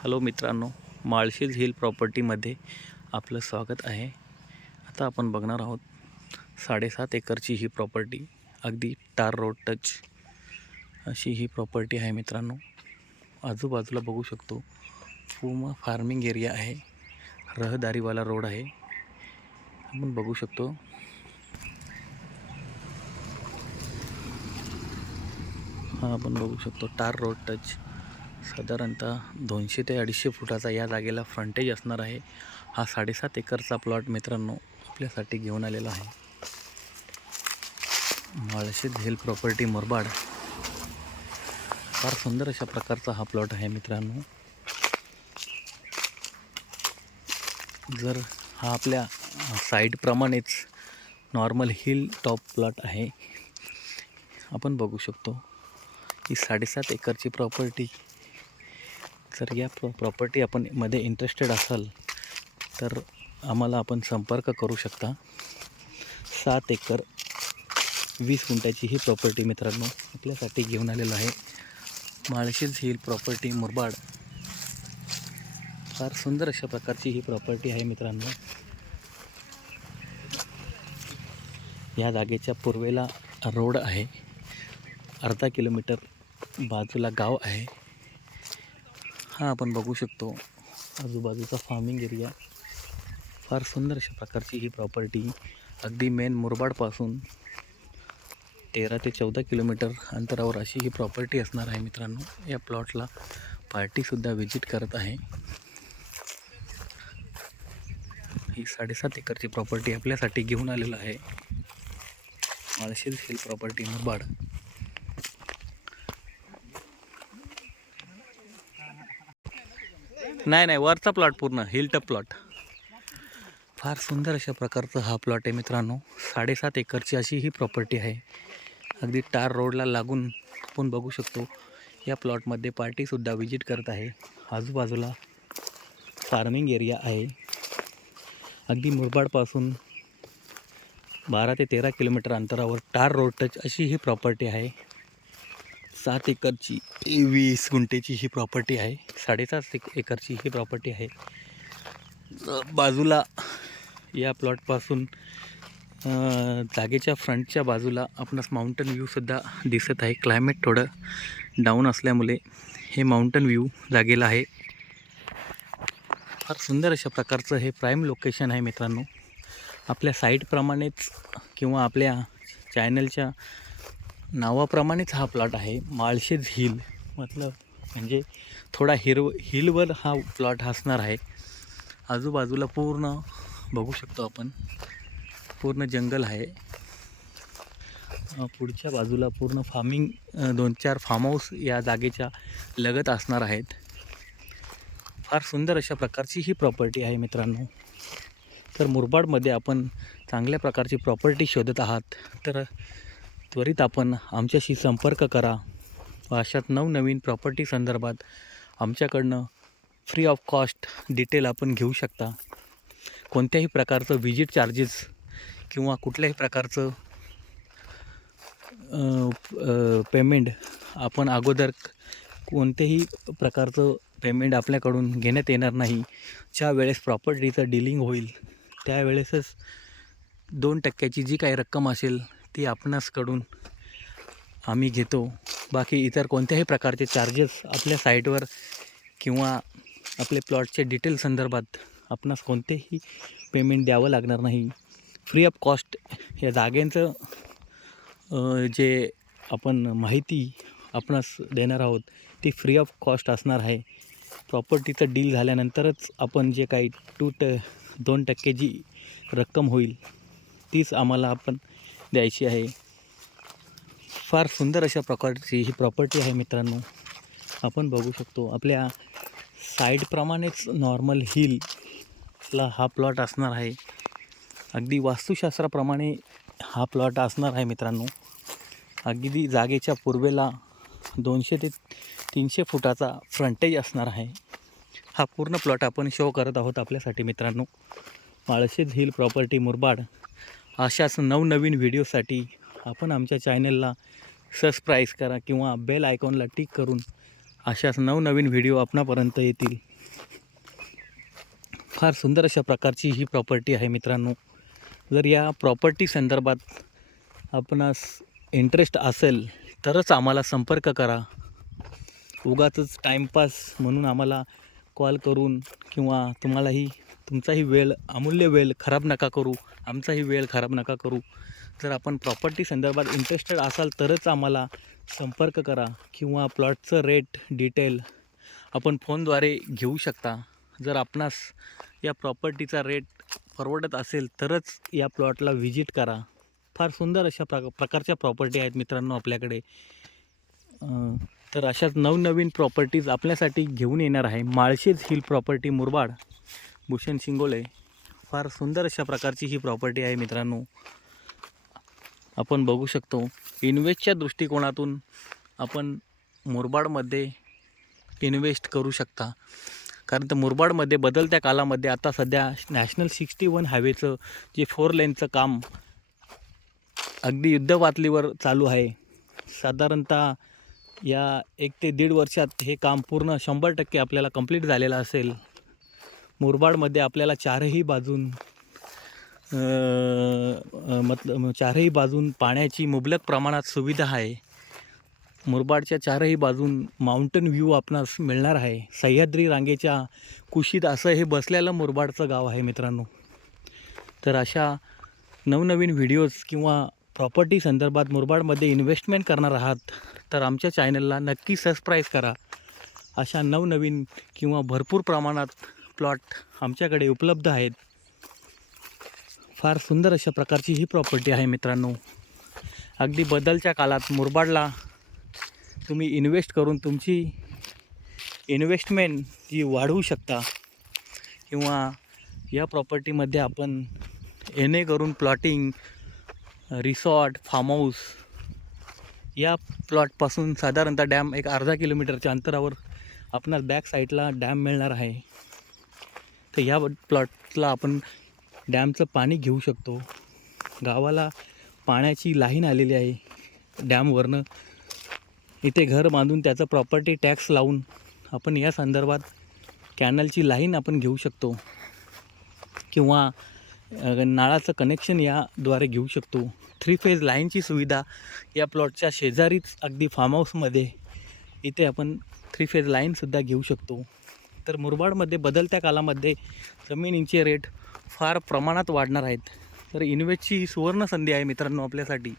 Hello मित्रांनो, Malshej hill प्रॉपर्टीमध्ये आपलं स्वागत आहे. आता आपण बघणार आहोत 7.5 एकरची ही प्रॉपर्टी, अगदी टार रोड टच अशी ही प्रॉपर्टी आहे मित्रांनो. आजूबाजूला बघू शकतो पूर्ण फार्मिंग एरिया आहे, रहदारीवाला रोड आहे. आपण बघू शकतो टार रोड टच. साधारणतः 200 ते 250 फुटाचा या जागेला फ्रंटेज असणार आहे. हा 7.5 एकरचा प्लॉट मित्रांनो आपल्यासाठी घेऊन आलेला आहे. Malshej hill property Murbad. फार सुंदर अशा प्रकारचा हा प्लॉट आहे मित्रांनो. जर हा आपल्या साईडप्रमाणेच नॉर्मल हिल टॉप प्लॉट आहे. आपण बघू शकतो ही 7.5 एकरची प्रॉपर्टी. जर या प्रॉपर्टी आपण मध्ये इंटरेस्टेड असाल तर आम्हाला आपण संपर्क करू शकता. 7 एकर 20 गुंठ्याची ही प्रॉपर्टी मित्रांनो आपल्यासाठी घेऊन आलेलं आहे. Malshej hill property Murbad. फार सुंदर अशा प्रकारची ही प्रॉपर्टी आहे मित्रांनो. या जागेच्या पूर्वेला रोड आहे, अर्धा किलोमीटर बाजूला गाव आहे. हा आपण बघू शकतो आजूबाजूचा फार्मिंग एरिया. फार सुंदर अशा प्रकारची ही प्रॉपर्टी अगदी मेन मुरबाडपासून 13 ते 14 किलोमीटर अंतरावर अशी ही प्रॉपर्टी असणार आहे मित्रांनो. या प्लॉटला पार्टीसुद्धा व्हिजिट करत आहे. ही 7.5 एकरची प्रॉपर्टी आपल्यासाठी घेऊन आलेलं आहे. Malshej hill property Murbad. नाही वरचा प्लॉट पूर्ण हिलटप प्लॉट. फार सुंदर अशा प्रकारचा हा प्लॉट आहे मित्रांनो. 7.5 एकरची अशी ही प्रॉपर्टी आहे. अगदी टार रोडला लागून आपण बघू शकतो या प्लॉटमध्ये पार्टीसुद्धा व्हिजिट करत आहे. आजूबाजूला फार्मिंग एरिया आहे. अगदी मुरबाडपासून 12 ते 13 किलोमीटर अंतरावर टार रोड टच अशी ही प्रॉपर्टी आहे. 7 एकरची 20 गुंठेची ही प्रॉपर्टी आहे. 7.5 एकरची ही प्रॉपर्टी आहे. बाजूला या प्लॉटपासून जागेच्या फ्रंटच्या बाजूला आपणास माउंटन व्ह्यूसुद्धा दिसत आहे. क्लायमेट थोडं डाऊन असल्यामुळे हे माउंटन व्ह्यू जागेला आहे. फार सुंदर अशा प्रकारचं हे प्राईम लोकेशन आहे मित्रांनो. आपल्या साईटप्रमाणेच किंवा आपल्या चॅनलच्या नावाप्रमाणेच हा प्लॉट आहे. माळशेज हिल म्हणजे थोडा हिलवर हा प्लॉट असणार आहे. आजूबाजूला पूर्ण बघू शकतो आपण, पूर्ण जंगल आहे. पुढच्या बाजूला पूर्ण फार्मिंग 2-4 फार्म हाऊस या जागेच्या लगत असणार आहेत. फार सुंदर अशा प्रकारची ही प्रॉपर्टी आहे मित्रांनो. तर मुरबाडमध्ये आपण चांगल्या प्रकारची प्रॉपर्टी शोधत आहात तर त्वरित आपण आमच्याशी संपर्क करा. अशाच नवनवीन प्रॉपर्टी संदर्भात आमच्याकडनं फ्री ऑफ कॉस्ट डिटेल आपण घेऊ शकता. कोणत्याही प्रकारचं व्हिजिट चार्जेस किंवा कुठल्याही प्रकारचं पेमेंट आपण अगोदर कोणत्याही प्रकारचं पेमेंट आपल्याकडून घेण्यात येणार नाही. ज्या वेळेस प्रॉपर्टीचं डीलिंग होईल त्यावेळेसच 2% जी काही रक्कम असेल ती आपणासकडून आम्ही घेतो. बाकी इतर कोणत्याही प्रकारचे चार्जेस आपल्या साईटवर किंवा आपले प्लॉटचे डिटेल संदर्भात आपणास कोणतेही पेमेंट द्यावं लागणार नाही. फ्री ऑफ कॉस्ट या जागेंचं जे आपण माहिती आपणास देणार आहोत ती फ्री ऑफ कॉस्ट असणार आहे. प्रॉपर्टीचं डील झाल्यानंतरच आपण जे काही 2% जी रक्कम होईल तीच आम्हाला आपण द्यायची आहे. फार सुंदर अशा प्रकारची ही प्रॉपर्टी आहे मित्रांनो. आपण बघू शकतो आपल्या साईडप्रमाणेच नॉर्मल हिलला हा प्लॉट असणार आहे. अगदी वास्तुशास्त्राप्रमाणे हा प्लॉट असणार आहे मित्रांनो. अगदी जागेच्या पूर्वेला 200 ते 300 फुटाचा फ्रंटेज असणार आहे. हा पूर्ण प्लॉट आपण शो करत आहोत आपल्यासाठी मित्रांनो. Malshej hill property Murbad. अशाच नवनवीन व्हिडिओसाठी आपण आमच्या चॅनलला सबस्क्राईब करा किंवा बेल आयकॉनला टिक करून अशाच नवनवीन व्हिडिओ आपणापर्यंत येतील. फार सुंदर अशा प्रकारची ही प्रॉपर्टी आहे मित्रांनो. जर या प्रॉपर्टी संदर्भात आपणास इंटरेस्ट असेल तरच आम्हाला संपर्क करा. उगाचच टाईमपास म्हणून आम्हाला कॉल करून किंवा तुमचाही वेळ, अमूल्य वेळ खराब नका करू, आमचाही वेळ खराब नका करू. जर आपण प्रॉपर्टी संदर्भात इंटरेस्टेड असाल तरच आम्हाला संपर्क करा किंवा प्लॉटचं रेट डिटेल आपण फोनद्वारे घेऊ शकता. जर आपणास या प्रॉपर्टीचा रेट परवडत असेल तरच या प्लॉटला व्हिजिट करा. फार सुंदर अशा प्रकारच्या प्रॉपर्टी आहेत मित्रांनो आपल्याकडे. तर अशाच नवनवीन प्रॉपर्टीज आपल्यासाठी घेऊन येणार आहे. Malshej hill property Murbad, Bhushan Shingole. फार सुंदर अशा प्रकारची ही प्रॉपर्टी आहे मित्रांनो. आपण बघू शकतो इन्व्हेस्टच्या दृष्टिकोनातून आपण मुरबाडमध्ये इन्व्हेस्ट करू शकता. कारण तर मुरबाडमध्ये बदलत्या कालामध्ये आता सध्या नॅशनल 61 हायवेचं जे 4 लेनचं काम अगदी युद्धपातळीवर चालू आहे. साधारणतः या 1 ते 1.5 वर्षात हे काम पूर्ण 100% आपल्याला कंप्लीट झालेलं असेल. मुरबाडमध्ये आपल्याला चारही बाजून पाण्याची मुबलक प्रमाणात सुविधा आहे. मुरबाडच्या चारही बाजून माउंटन व्ह्यू आपणास मिळणार आहे. सह्याद्री रांगेच्या कुशीत असं हे बसलेलं मुरबाडचं गाव आहे मित्रांनो. तर अशा नवनवीन व्हिडिओज किंवा प्रॉपर्टी संदर्भात मुरबाडमध्ये इन्व्हेस्टमेंट करणार आहात तर आमच्या चॅनलला नक्की सबस्क्राईब करा. अशा नवनवीन किंवा भरपूर प्रमाणात प्लॉट आमच्याकडे उपलब्ध आहेत. फार सुंदर अशा प्रकारची ही प्रॉपर्टी आहे मित्रांनो. अगदी बदलच्या काळात मुरबाडला तुम्ही इन्व्हेस्ट करून तुमची इन्व्हेस्टमेंट जी वाढवू शकता किंवा या प्रॉपर्टीमध्ये आपण एन.ए. करून प्लॉटिंग, रिसॉर्ट, फार्म हाऊस, या प्लॉटपासून साधारणतः डॅम एक अर्धा किलोमीटरच्या अंतरावर आपणास बॅक साईडला डॅम मिळणार आहे. तर या प्लॉटला आपण डॅमचं पाणी घेऊ शकतो. गावाला पाण्याची लाईन आलेली आहे डॅमवरनं. इथे घर बांधून त्याचं प्रॉपर्टी टॅक्स लावून आपण या संदर्भात कॅनलची लाईन आपण घेऊ शकतो किंवा नळाचं कनेक्शन याद्वारे घेऊ शकतो. 3 फेज लाईनची सुविधा या प्लॉटच्या शेजारीच अगदी फार्म हाऊसमध्ये इथे आपण 3 फेज लाईनसुद्धा घेऊ शकतो. तर मुरबाडमध्ये बदलत्या काळामध्ये जमिनींचे रेट फार प्रमाणात वाढणार आहेत. तर इन्व्हेस्टची ही सुवर्ण संधी आहे मित्रांनो आपल्यासाठी.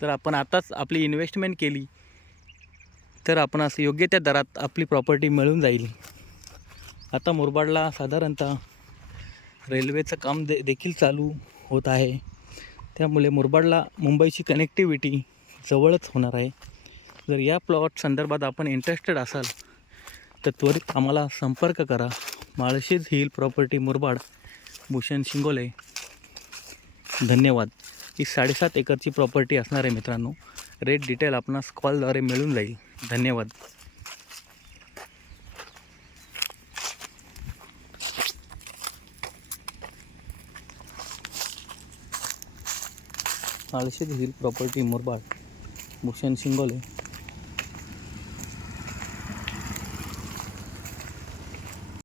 तर आपण आताच आपली इन्व्हेस्टमेंट केली तर आपण असं योग्य त्या दरात आपली प्रॉपर्टी मिळून जाईल. आता मुरबाडला साधारणतः रेल्वेचं काम देखील चालू होत आहे. त्यामुळे मुरबाडला मुंबईची कनेक्टिव्हिटी जवळच होणार आहे. जर या प्लॉट संदर्भात आपण इंटरेस्टेड असाल तर त्वरित आम्हाला संपर्क करा. Malshej hill property Murbad, Bhushan Shingole. धन्यवाद. ही 7.5 एकरची प्रॉपर्टी असणार आहे मित्रांनो. रेट डिटेल आपणास कॉलद्वारे मिळून जाईल. धन्यवाद. Malshej hill property Murbad, Bhushan Shingole.